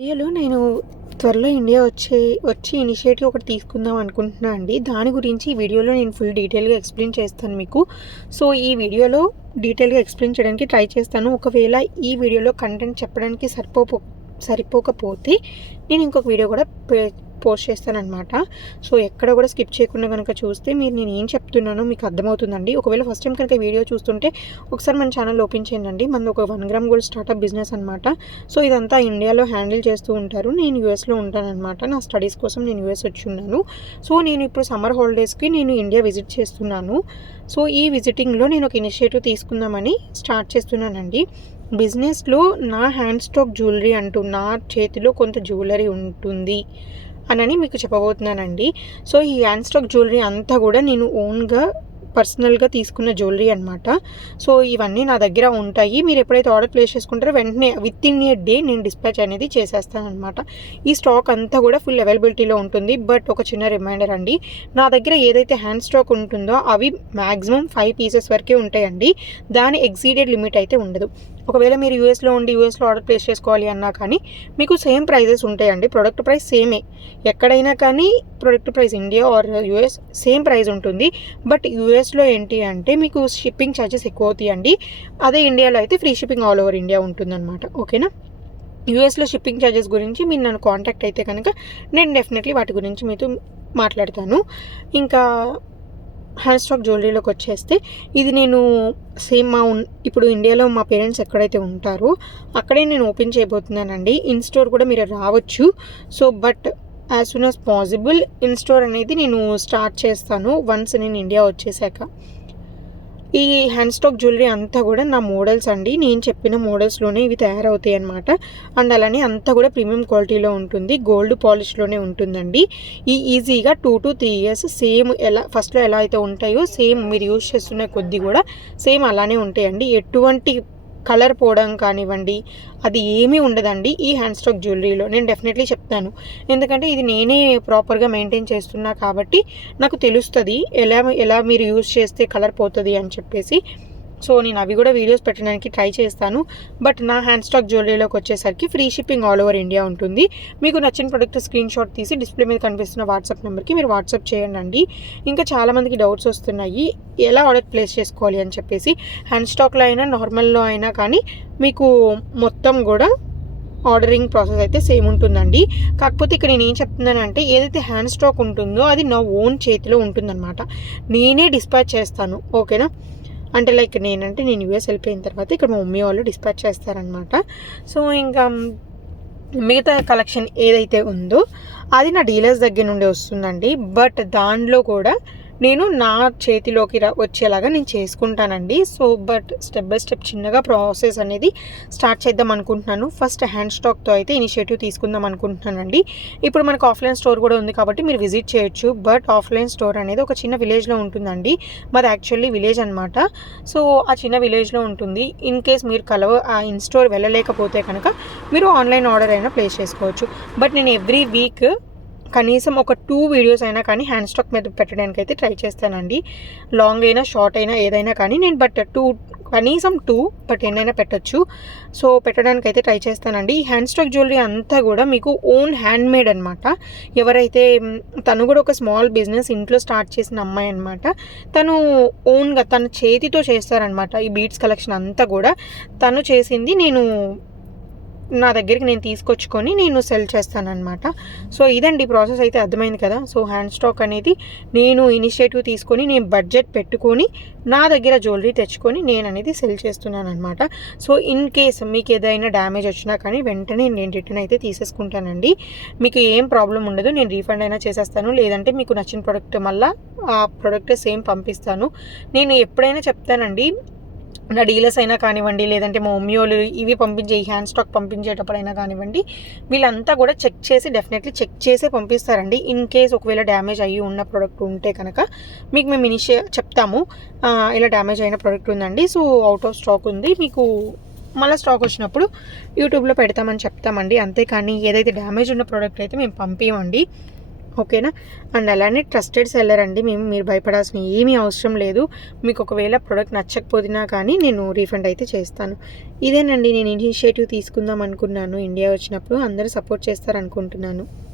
ఇండియాలో నేను త్వరలో ఇండియా వచ్చి ఇనిషియేటివ్ ఒకటి తీసుకుందాం అనుకుంటున్నా అండి. దాని గురించి ఈ వీడియోలో నేను ఫుల్ డీటెయిల్గా ఎక్స్ప్లెయిన్ చేస్తాను మీకు. సో ఈ వీడియోలో డీటెయిల్గా ఎక్స్ప్లెయిన్ చేయడానికి ట్రై చేస్తాను. ఒకవేళ ఈ వీడియోలో కంటెంట్ చెప్పడానికి సరిపోకపోతే నేను ఇంకొక వీడియో కూడా పోస్ట్ చేస్తానన్నమాట. సో ఎక్కడ కూడా స్కిప్ చేయకుండా కనుక చూస్తే నేను ఏం చెప్తున్నానో మీకు అర్థమవుతుందండి. ఒకవేళ ఫస్ట్ టైం కనుక వీడియో చూస్తుంటే ఒకసారి మన ఛానల్ ఓపెన్ చేయండి. మనది ఒక 1 గ్రామ్ గోల్డ్ స్టార్టప్ బిజినెస్ అనమాట. సో ఇదంతా ఇండియాలో హ్యాండిల్ చేస్తూ ఉంటారు. నేను యూఎస్లో ఉంటానన్నమాట. నా స్టడీస్ కోసం నేను యూఎస్ వచ్చి ఉన్నాను. సో నేను ఇప్పుడు సమ్మర్ హాలిడేస్కి నేను ఇండియా విజిట్ చేస్తున్నాను. సో ఈ విజిటింగ్లో నేను ఒక ఇనిషియేటివ్ తీసుకుందామని స్టార్ట్ చేస్తున్నానండి. బిజినెస్లో నా హ్యాండ్ స్టాక్ జ్యువెలరీ అంటూ నా చేతిలో కొంత జ్యువెలరీ ఉంటుంది అని మీకు చెప్పబోతున్నానండి. సో ఈ హ్యాండ్ స్టాక్ జ్యువెలరీ అంతా కూడా నేను ఓన్గా పర్సనల్గా తీసుకున్న జ్యువెలరీ అనమాట. సో ఇవన్నీ నా దగ్గర ఉంటాయి. మీరు ఎప్పుడైతే ఆర్డర్ ప్లేస్ చేసుకుంటారో వెంటనే విత్ ఇన్ ఏ డే నేను డిస్పాచ్ అనేది చేసేస్తాను అనమాట. ఈ స్టాక్ అంతా కూడా ఫుల్ అవైలబిలిటీలో ఉంటుంది. బట్ ఒక చిన్న రిమైండర్ అండి, నా దగ్గర ఏదైతే హ్యాండ్ స్టాక్ ఉంటుందో అవి మ్యాక్సిమం 5 పీసెస్ వరకే ఉంటాయండి. దాని ఎగ్జీడెడ్ లిమిట్ అయితే ఉండదు. ఒకవేళ మీరు యూఎస్లో ఆర్డర్ ప్లేస్ చేసుకోవాలి అన్నా కానీ మీకు సేమ్ ప్రైజెస్ ఉంటాయండి. ప్రొడక్ట్ ప్రైస్ సేమే, ఎక్కడైనా కానీ product price India or US same price ఉంటుంది. బట్ యూఎస్లో ఏంటి అంటే మీకు షిప్పింగ్ ఛార్జెస్ ఎక్కువ అవుతాయండి. అదే ఇండియాలో అయితే free shipping all over India ఉంటుందన్నమాట. ఓకేనా? యూఎస్లో షిప్పింగ్ ఛార్జెస్ గురించి మీరు నన్ను కాంటాక్ట్ అయితే కనుక నేను డెఫినెట్లీ వాటి గురించి మీతో మాట్లాడతాను. ఇంకా హ్యాండ్ స్టాక్ జ్యువెలరీలోకి వచ్చేస్తే ఇది నేను సేమ్ ఇప్పుడు ఇండియాలో మా పేరెంట్స్ ఎక్కడైతే ఉంటారో అక్కడే నేను ఓపెన్ చేయబోతున్నానండి. ఇన్ స్టోర్ కూడా మీరు రావచ్చు. So but as soon as possible in store అనేది నేను స్టార్ట్ చేస్తాను వన్స్ నేను ఇండియా వచ్చేసాక. ఈ హ్యాండ్ స్టాక్ జ్యువెలరీ అంతా కూడా నా మోడల్స్ అండి. నేను చెప్పిన మోడల్స్లోనే ఇవి తయారవుతాయి అన్నమాట. అండ్ అలానే అంతా కూడా ప్రీమియం క్వాలిటీలో ఉంటుంది. గోల్డ్ పాలిష్లోనే ఉంటుందండి. ఈజీగా 2 to 3 years సేమ్ ఫస్ట్లో ఎలా అయితే ఉంటాయో సేమ్ మీరు యూజ్ చేస్తున్న కొద్దీ కూడా సేమ్ అలానే ఉంటాయండి. ఎటువంటి కలర్ పోవడం కానివ్వండి అది ఏమీ ఉండదండి ఈ హ్యాండ్ స్టాక్ జ్యువెలరీలో. నేను డెఫినెట్లీ చెప్తాను, ఎందుకంటే ఇది నేనే ప్రాపర్గా మెయింటైన్ చేస్తున్నా కాబట్టి నాకు తెలుస్తుంది ఎలా మీరు యూజ్ చేస్తే కలర్ పోతుంది అని చెప్పేసి. సో నేను అవి కూడా వీడియోస్ పెట్టడానికి ట్రై చేస్తాను. బట్ నా హ్యాండ్ స్టాక్ జ్యువెలరీలోకి వచ్చేసరికి free shipping all over India ఉంటుంది. మీకు నచ్చిన ప్రోడక్ట్ స్క్రీన్ షాట్ తీసి డిస్ప్లే మీద కనిపిస్తున్న వాట్సాప్ నెంబర్కి మీరు వాట్సాప్ చేయండి. ఇంకా చాలామందికి డౌట్స్ వస్తున్నాయి ఎలా ఆర్డర్ ప్లేస్ చేసుకోవాలి అని చెప్పేసి. హ్యాండ్ స్టాక్లో అయినా నార్మల్లో అయినా కానీ మీకు మొత్తం కూడా ఆర్డరింగ్ ప్రాసెస్ అయితే సేమ్ ఉంటుందండి. కాకపోతే ఇక్కడ నేను ఏం చెప్తున్నానంటే ఏదైతే హ్యాండ్ స్టాక్ ఉంటుందో అది నా ఓన్ చేతిలో ఉంటుందన్నమాట. నేనే డిస్పాచ్ చేస్తాను. ఓకేనా? అంటే నేను యూఎస్ వెళ్ళిపోయిన తర్వాత ఇక్కడ మా మమ్మీ వాళ్ళు డిస్పాచ్ చేస్తారనమాట. సో ఇంకా మిగతా కలెక్షన్ ఏదైతే ఉందో అది నా డీలర్స్ దగ్గర నుండి వస్తుందండి. బట్ దానిలో కూడా నేను నా చేతిలోకి వచ్చేలాగా నేను చేసుకుంటానండి. So but step by step చిన్నగా ప్రాసెస్ అనేది స్టార్ట్ చేద్దాం అనుకుంటున్నాను. ఫస్ట్ హ్యాండ్ స్టాక్తో అయితే ఇనిషియేటివ్ తీసుకుందాం అనుకుంటున్నానండి. ఇప్పుడు మనకు ఆఫ్లైన్ స్టోర్ కూడా ఉంది కాబట్టి మీరు విజిట్ చేయొచ్చు. బట్ ఆఫ్లైన్ స్టోర్ అనేది ఒక చిన్న విలేజ్లో ఉంటుందండి. మాది యాక్చువల్లీ విలేజ్ అనమాట. సో ఆ చిన్న విలేజ్లో ఉంటుంది. ఇన్ కేస్ మీరు ఇన్ స్టోర్ వెళ్ళలేకపోతే కనుక మీరు ఆన్లైన్ ఆర్డర్ అయినా ప్లేస్ చేసుకోవచ్చు. బట్ నేను ఎవ్రీ వీక్ కనీసం ఒక 2 వీడియోస్ అయినా కానీ హ్యాండ్ స్టాక్ మీద పెట్టడానికి అయితే ట్రై చేస్తానండి. లాంగ్ అయినా షార్ట్ అయినా ఏదైనా కానీ నేను కనీసం 2 బట్ ఎన్నైనా పెట్టచ్చు. సో పెట్టడానికి అయితే ట్రై చేస్తానండి. ఈ హ్యాండ్ స్టాక్ జ్యువెలరీ అంతా కూడా మీకు ఓన్ హ్యాండ్ మేడ్ అనమాట. ఎవరైతే తను కూడా ఒక స్మాల్ బిజినెస్ ఇంట్లో స్టార్ట్ చేసిన అమ్మాయి అనమాట. తను ఓన్గా తన చేతితో చేస్తారనమాట. ఈ బీడ్స్ కలెక్షన్ అంతా కూడా తను చేసింది నా దగ్గరికి నేను తీసుకొచ్చుకొని నేను సెల్ చేస్తానన్నమాట. సో ఇదండి ప్రాసెస్ అయితే అర్థమైంది కదా. సో హ్యాండ్ స్టాక్ అనేది నేను ఇనిషియేటివ్ తీసుకొని నేను బడ్జెట్ పెట్టుకొని నా దగ్గర జ్యువెలరీ తెచ్చుకొని నేను అనేది సెల్ చేస్తున్నాను అనమాట. సో ఇన్ కేస్ మీకు ఏదైనా డ్యామేజ్ వచ్చినా కానీ వెంటనే నేను రిటర్న్ అయితే తీసేసుకుంటానండి. మీకు ఏం ప్రాబ్లం ఉండదు. నేను రీఫండ్ అయినా చేసేస్తాను. లేదంటే మీకు నచ్చిన ప్రోడక్ట్ మళ్ళీ ఆ ప్రోడక్ట్ సేమ్ పంపిస్తాను. నేను ఎప్పుడైనా చెప్తానండి, నా డీలర్స్ అయినా కానివ్వండి లేదంటే మా మమ్మీ వాళ్ళు ఇవి ఈ హ్యాండ్ స్టాక్ పంపించేటప్పుడైనా కానివ్వండి వీళ్ళంతా కూడా డెఫినెట్లీ చెక్ చేసే పంపిస్తారండి. ఇన్ కేస్ ఒకవేళ డ్యామేజ్ అయ్యి ఉన్న ప్రోడక్ట్ ఉంటే కనుక మీకు మేము చెప్తాము ఇలా డ్యామేజ్ అయిన ప్రోడక్ట్ ఉందండి, సో అవుట్ ఆఫ్ స్టాక్ ఉంది, మీకు మళ్ళీ స్టాక్ వచ్చినప్పుడు యూట్యూబ్లో పెడతామని చెప్తామండి. అంతేకాని ఏదైతే డ్యామేజ్ ఉన్న ప్రోడక్ట్ అయితే మేము పంపించమండి. ఓకేనా. అండ్ అలానే ట్రస్టెడ్ సెల్లర్ అండి మీరు భయపడాల్సిన ఏమీ అవసరం లేదు. మీకు ఒకవేళ ప్రోడక్ట్ నచ్చకపోయినా కానీ నేను రీఫండ్ అయితే చేస్తాను. ఇదేనండి నేను ఇనిషియేటివ్ తీసుకుందాం అనుకున్నాను ఇండియా వచ్చినప్పుడు. అందరూ సపోర్ట్ చేస్తారనుకుంటున్నాను.